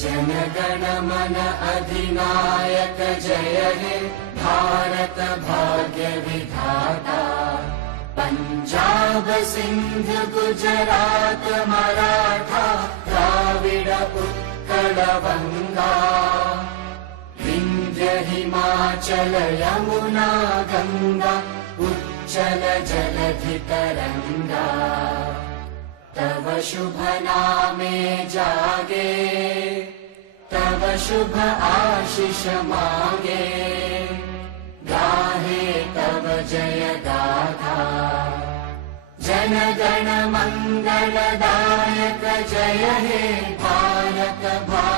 जनगण मन अधिनायक जय हे भारत भाग्य विधाता। पंजाब सिंध गुजरात मराठा द्राविड उत्कल बंगा। विंध्य हिमाचल यमुना गंगा उच्चल जलधि तरंगा। तव शुभ नामे जागे तव शुभ आशीष मांगे। गाहे तव जय गाथा जनगण मंगलदायक जय हे भारत भाग्य